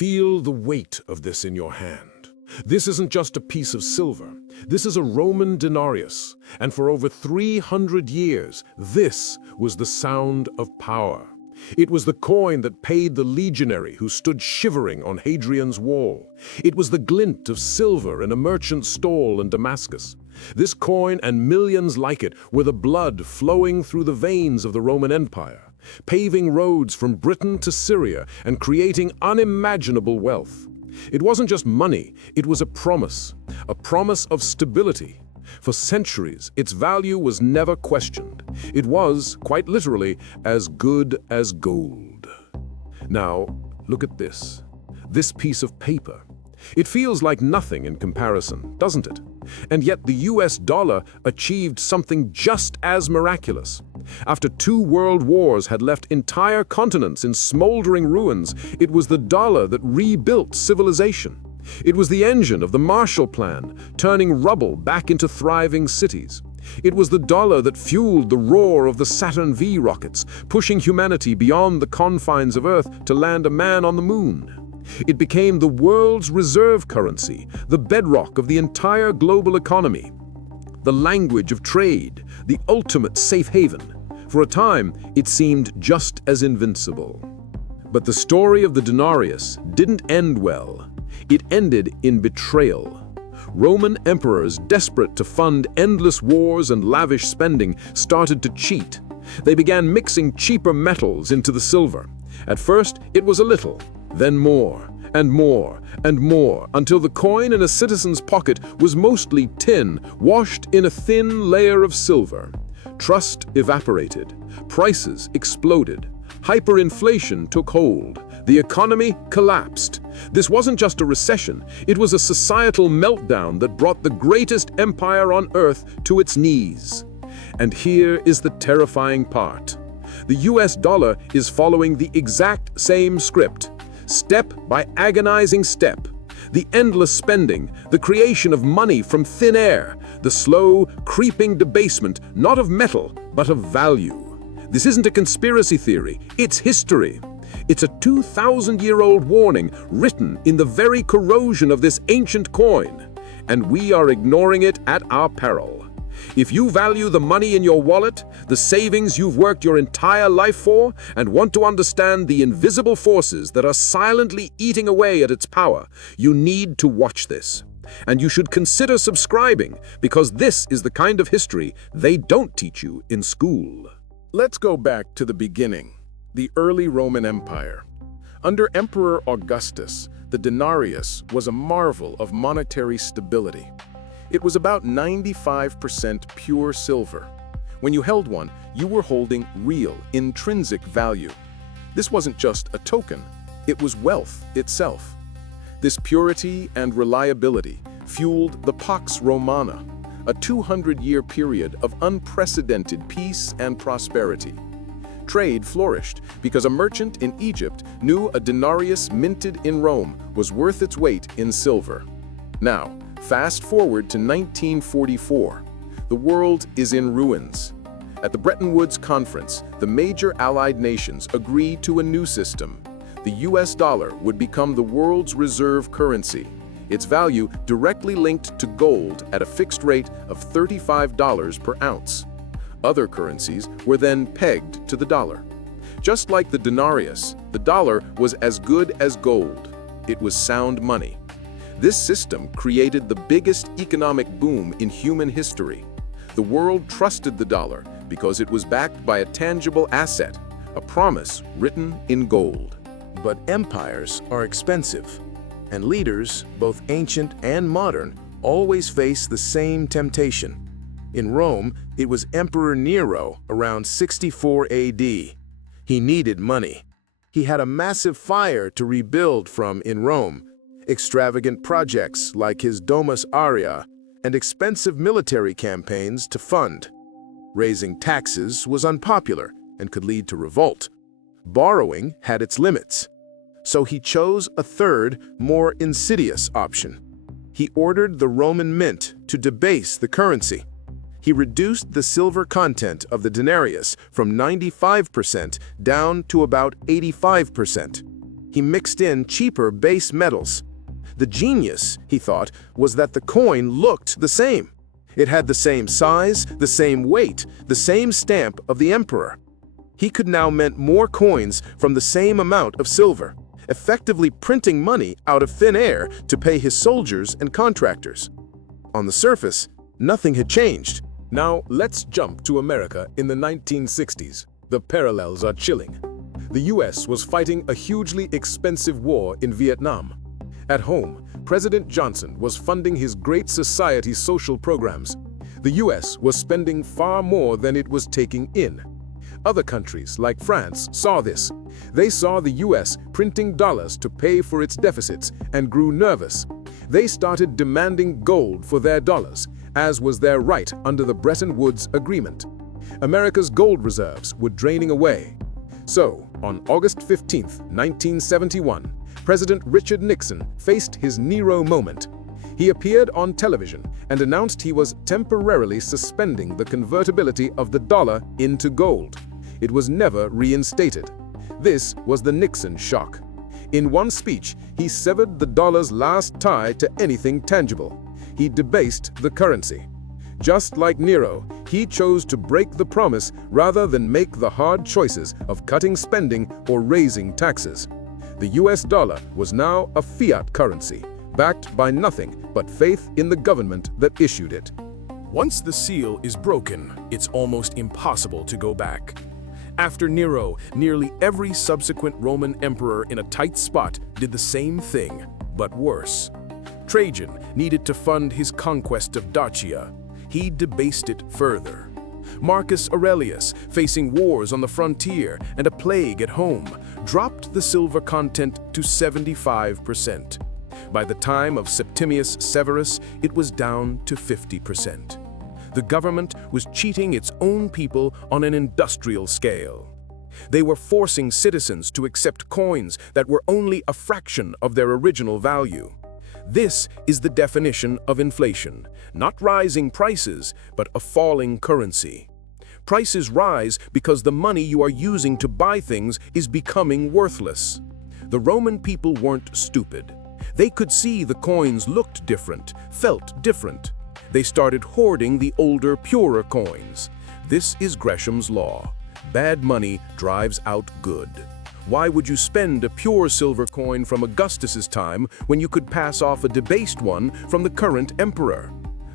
Feel the weight of this in your hand. This isn't just a piece of silver. This is a Roman denarius, and for over 300 years, this was the sound of power. It was the coin that paid the legionary who stood shivering on Hadrian's wall. It was the glint of silver in a merchant's stall in Damascus. This coin and millions like it were the blood flowing through the veins of the Roman Empire, paving roads from Britain to Syria and creating unimaginable wealth. It wasn't just money, it was a promise of stability. For centuries, its value was never questioned. It was, quite literally, as good as gold. Now, look at this. This piece of paper. It feels like nothing in comparison, doesn't it? And yet the US dollar achieved something just as miraculous. After 2 world wars had left entire continents in smoldering ruins, it was the dollar that rebuilt civilization. It was the engine of the Marshall Plan, turning rubble back into thriving cities. It was the dollar that fueled the roar of the Saturn V rockets, pushing humanity beyond the confines of Earth to land a man on the moon. It became the world's reserve currency, the bedrock of the entire global economy, the language of trade, the ultimate safe haven. For a time, it seemed just as invincible. But the story of the denarius didn't end well. It ended in betrayal. Roman emperors, desperate to fund endless wars and lavish spending, started to cheat. They began mixing cheaper metals into the silver. At first, it was a little, then more, and more, and more, until the coin in a citizen's pocket was mostly tin, washed in a thin layer of silver. Trust evaporated. Prices exploded. Hyperinflation took hold. The economy collapsed. This wasn't just a recession, it was a societal meltdown that brought the greatest empire on earth to its knees. And here is the terrifying part. The US dollar is following the exact same script, step by agonizing step. The endless spending, the creation of money from thin air, the slow, creeping debasement, not of metal, but of value. This isn't a conspiracy theory, it's history. It's a 2,000-year-old warning written in the very corrosion of this ancient coin, and we are ignoring it at our peril. If you value the money in your wallet, the savings you've worked your entire life for, and want to understand the invisible forces that are silently eating away at its power, you need to watch this. And you should consider subscribing, because this is the kind of history they don't teach you in school. Let's go back to the beginning, the early Roman Empire. Under Emperor Augustus, the denarius was a marvel of monetary stability. It was about 95% pure silver. When you held one, you were holding real, intrinsic value. This wasn't just a token, it was wealth itself. This purity and reliability fueled the Pax Romana, a 200-year period of unprecedented peace and prosperity. Trade flourished because a merchant in Egypt knew a denarius minted in Rome was worth its weight in silver. Now, fast forward to 1944. The world is in ruins. At the Bretton Woods Conference, the major Allied nations agreed to a new system. The US dollar would become the world's reserve currency, its value directly linked to gold at a fixed rate of $35 per ounce. Other currencies were then pegged to the dollar. Just like the denarius, the dollar was as good as gold. It was sound money. This system created the biggest economic boom in human history. The world trusted the dollar because it was backed by a tangible asset, a promise written in gold. But empires are expensive, and leaders, both ancient and modern, always face the same temptation. In Rome, it was Emperor Nero around 64 AD. He needed money. He had a massive fire to rebuild from in Rome, extravagant projects like his Domus Aurea, and expensive military campaigns to fund. Raising taxes was unpopular and could lead to revolt. Borrowing had its limits. So he chose a third, more insidious option. He ordered the Roman mint to debase the currency. He reduced the silver content of the denarius from 95% down to about 85%. he mixed in cheaper base metals. The genius, he thought, was that the coin looked the same. It had the same size, the same weight, the same stamp of the emperor. He could now mint more coins from the same amount of silver, effectively printing money out of thin air to pay his soldiers and contractors. On the surface, nothing had changed. Now, let's jump to America in the 1960s. The parallels are chilling. The US was fighting a hugely expensive war in Vietnam. At home, President Johnson was funding his Great Society social programs. The US was spending far more than it was taking in. Other countries, like France, saw this. They saw the US printing dollars to pay for its deficits and grew nervous. They started demanding gold for their dollars, as was their right under the Bretton Woods Agreement. America's gold reserves were draining away. So, on August 15, 1971, President Richard Nixon faced his Nero moment. He appeared on television and announced he was temporarily suspending the convertibility of the dollar into gold. It was never reinstated. This was the Nixon shock. In one speech, he severed the dollar's last tie to anything tangible. He debased the currency. Just like Nero, he chose to break the promise rather than make the hard choices of cutting spending or raising taxes. The US dollar was now a fiat currency, backed by nothing but faith in the government that issued it. Once the seal is broken, it's almost impossible to go back. After Nero, nearly every subsequent Roman emperor in a tight spot did the same thing, but worse. Trajan needed to fund his conquest of Dacia. He debased it further. Marcus Aurelius, facing wars on the frontier and a plague at home, dropped the silver content to 75%. By the time of Septimius Severus, it was down to 50%. The government was cheating its own people on an industrial scale. They were forcing citizens to accept coins that were only a fraction of their original value. This is the definition of inflation, not rising prices, but a falling currency. Prices rise because the money you are using to buy things is becoming worthless. The Roman people weren't stupid. They could see the coins looked different, felt different. They started hoarding the older, purer coins. This is Gresham's law. Bad money drives out good. Why would you spend a pure silver coin from Augustus's time when you could pass off a debased one from the current emperor?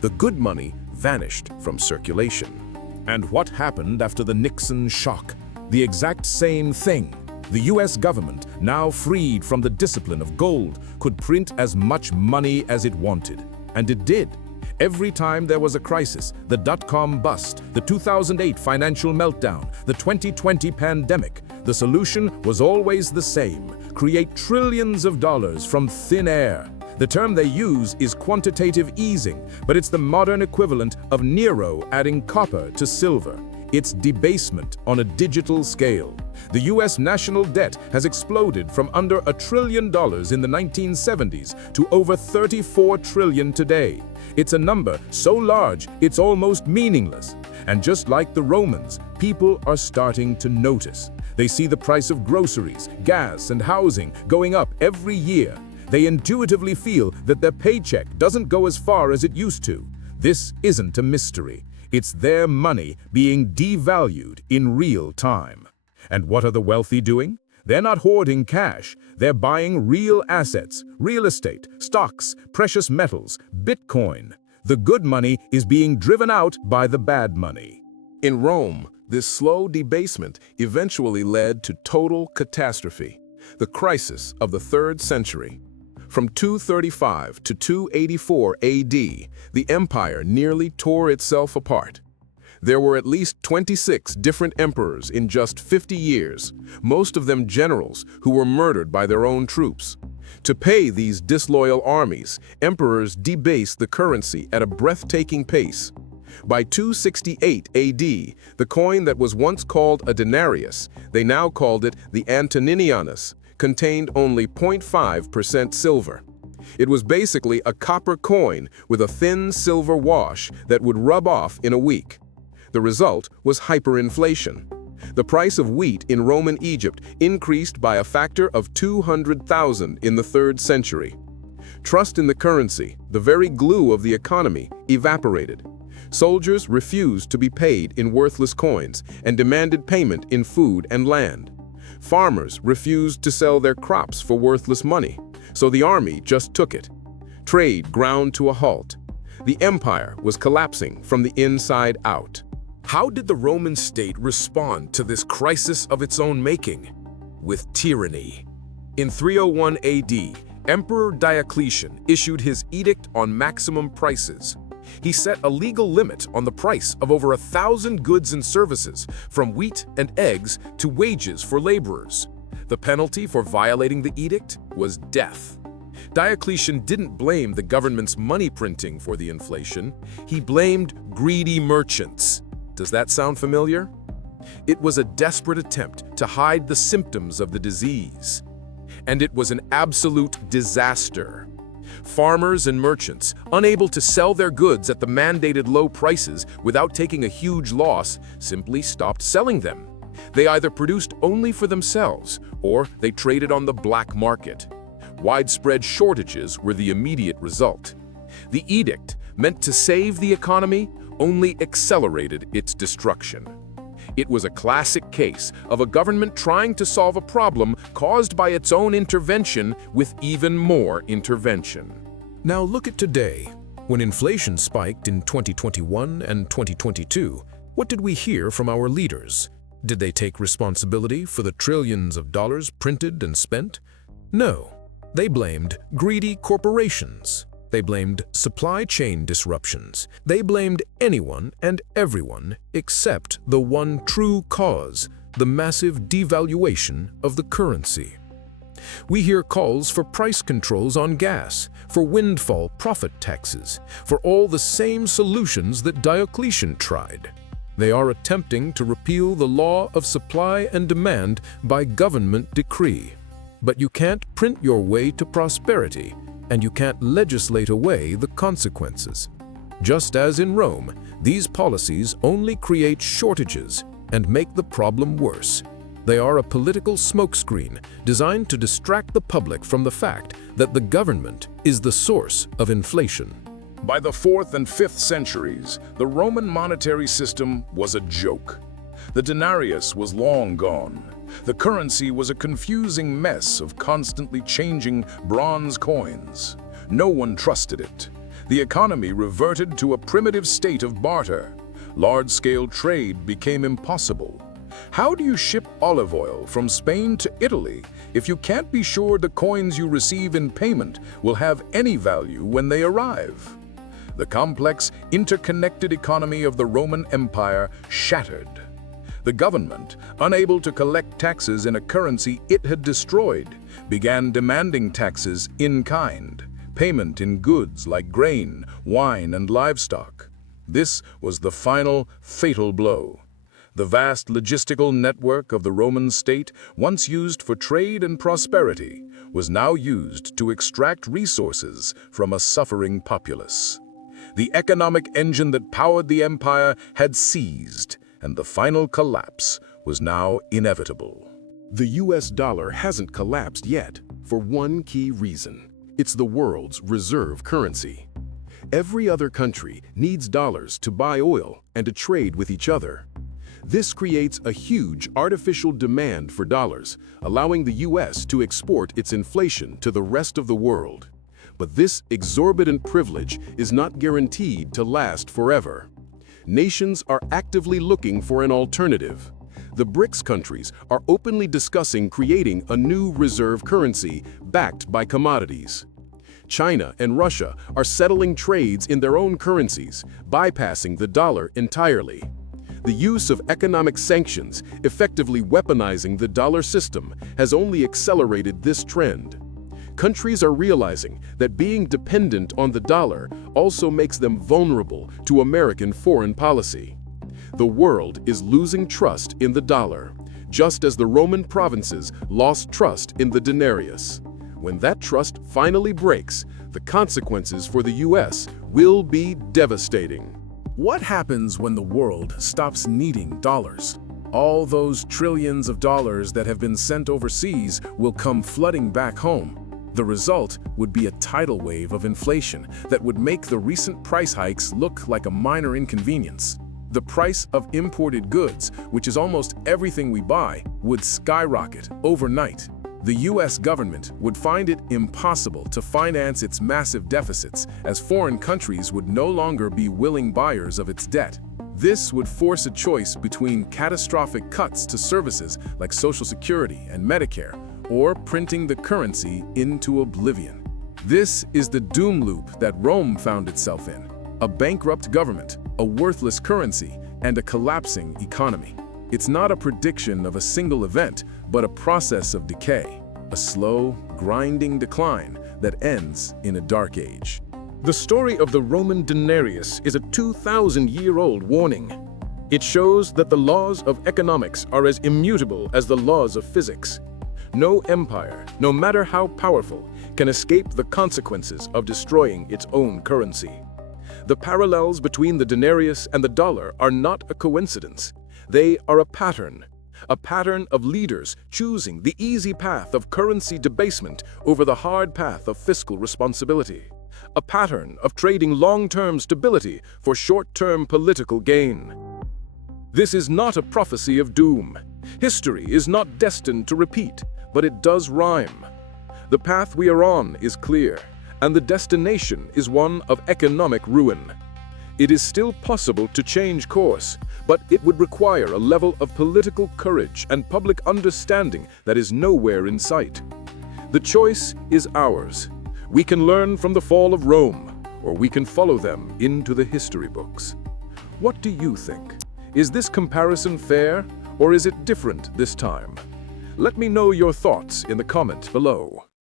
The good money vanished from circulation. And what happened after the Nixon shock? The exact same thing. The US government, now freed from the discipline of gold, could print as much money as it wanted. And it did. Every time there was a crisis, the dot-com bust, the 2008 financial meltdown, the 2020 pandemic, the solution was always the same: create trillions of dollars from thin air. The term they use is quantitative easing, but it's the modern equivalent of Nero adding copper to silver. It's debasement on a digital scale. The US national debt has exploded from under $1 trillion in the 1970s to over $34 trillion today. It's a number so large it's almost meaningless. And just like the Romans, people are starting to notice. They see the price of groceries, gas, and housing going up every year. They intuitively feel that their paycheck doesn't go as far as it used to. This isn't a mystery. It's their money being devalued in real time. And what are the wealthy doing? They're not hoarding cash. They're buying real assets, real estate, stocks, precious metals, Bitcoin. The good money is being driven out by the bad money. In Rome, this slow debasement eventually led to total catastrophe, the crisis of the 3rd century. From 235 to 284 AD, the empire nearly tore itself apart. There were at least 26 different emperors in just 50 years, most of them generals who were murdered by their own troops. To pay these disloyal armies, emperors debased the currency at a breathtaking pace. By 268 AD, the coin that was once called a denarius, they now called it the Antoninianus, contained only 0.5% silver. It was basically a copper coin with a thin silver wash that would rub off in a week. The result was hyperinflation. The price of wheat in Roman Egypt increased by a factor of 200,000 in the 3rd century. Trust in the currency, the very glue of the economy, evaporated. Soldiers refused to be paid in worthless coins and demanded payment in food and land. Farmers refused to sell their crops for worthless money, so the army just took it. Trade ground to a halt. The empire was collapsing from the inside out. How did the Roman state respond to this crisis of its own making? With tyranny. In 301 AD, Emperor Diocletian issued his edict on maximum prices. He set a legal limit on the price of over 1,000 goods and services, from wheat and eggs to wages for laborers. The penalty for violating the edict was death. Diocletian didn't blame the government's money printing for the inflation. He blamed greedy merchants. Does that sound familiar? It was a desperate attempt to hide the symptoms of the disease. And it was an absolute disaster. Farmers and merchants, unable to sell their goods at the mandated low prices without taking a huge loss, simply stopped selling them. They either produced only for themselves, or they traded on the black market. Widespread shortages were the immediate result. The edict, meant to save the economy, only accelerated its destruction. It was a classic case of a government trying to solve a problem caused by its own intervention with even more intervention. Now look at today. When inflation spiked in 2021 and 2022, what did we hear from our leaders? Did they take responsibility for the trillions of dollars printed and spent? No. They blamed greedy corporations. They blamed supply chain disruptions. They blamed anyone and everyone except the one true cause, the massive devaluation of the currency. We hear calls for price controls on gas, for windfall profit taxes, for all the same solutions that Diocletian tried. They are attempting to repeal the law of supply and demand by government decree. But you can't print your way to prosperity, and you can't legislate away the consequences. Just as in Rome, these policies only create shortages and make the problem worse. They are a political smokescreen designed to distract the public from the fact that the government is the source of inflation. By the 4th and 5th centuries, the Roman monetary system was a joke. The denarius was long gone. The currency was a confusing mess of constantly changing bronze coins. No one trusted it. The economy reverted to a primitive state of barter. Large-scale trade became impossible. How do you ship olive oil from Spain to Italy if you can't be sure the coins you receive in payment will have any value when they arrive? The complex, interconnected economy of the Roman Empire shattered. The government, unable to collect taxes in a currency it had destroyed, began demanding taxes in kind, payment in goods like grain, wine, and livestock. This was the final, fatal blow. The vast logistical network of the Roman state, once used for trade and prosperity, was now used to extract resources from a suffering populace. The economic engine that powered the empire had seized, and the final collapse was now inevitable. The US dollar hasn't collapsed yet for one key reason. It's the world's reserve currency. Every other country needs dollars to buy oil and to trade with each other. This creates a huge artificial demand for dollars, allowing the US to export its inflation to the rest of the world. But this exorbitant privilege is not guaranteed to last forever. Nations are actively looking for an alternative. The BRICS countries are openly discussing creating a new reserve currency backed by commodities. China and Russia are settling trades in their own currencies, bypassing the dollar entirely. The use of economic sanctions, effectively weaponizing the dollar system, has only accelerated this trend. Countries are realizing that being dependent on the dollar also makes them vulnerable to American foreign policy. The world is losing trust in the dollar, just as the Roman provinces lost trust in the denarius. When that trust finally breaks, the consequences for the US will be devastating. What happens when the world stops needing dollars? All those trillions of dollars that have been sent overseas will come flooding back home. The result would be a tidal wave of inflation that would make the recent price hikes look like a minor inconvenience. The price of imported goods, which is almost everything we buy, would skyrocket overnight. The US government would find it impossible to finance its massive deficits, as foreign countries would no longer be willing buyers of its debt. This would force a choice between catastrophic cuts to services like Social Security and Medicare, or printing the currency into oblivion. This is the doom loop that Rome found itself in: a bankrupt government, a worthless currency, and a collapsing economy. It's not a prediction of a single event, but a process of decay, a slow, grinding decline that ends in a dark age. The story of the Roman denarius is a 2,000-year-old warning. It shows that the laws of economics are as immutable as the laws of physics. No empire, no matter how powerful, can escape the consequences of destroying its own currency. The parallels between the denarius and the dollar are not a coincidence. They are a pattern of leaders choosing the easy path of currency debasement over the hard path of fiscal responsibility. A pattern of trading long-term stability for short-term political gain. This is not a prophecy of doom. History is not destined to repeat, but it does rhyme. The path we are on is clear, and the destination is one of economic ruin. It is still possible to change course, but it would require a level of political courage and public understanding that is nowhere in sight. The choice is ours. We can learn from the fall of Rome, or we can follow them into the history books. What do you think? Is this comparison fair, or is it different this time? Let me know your thoughts in the comment below.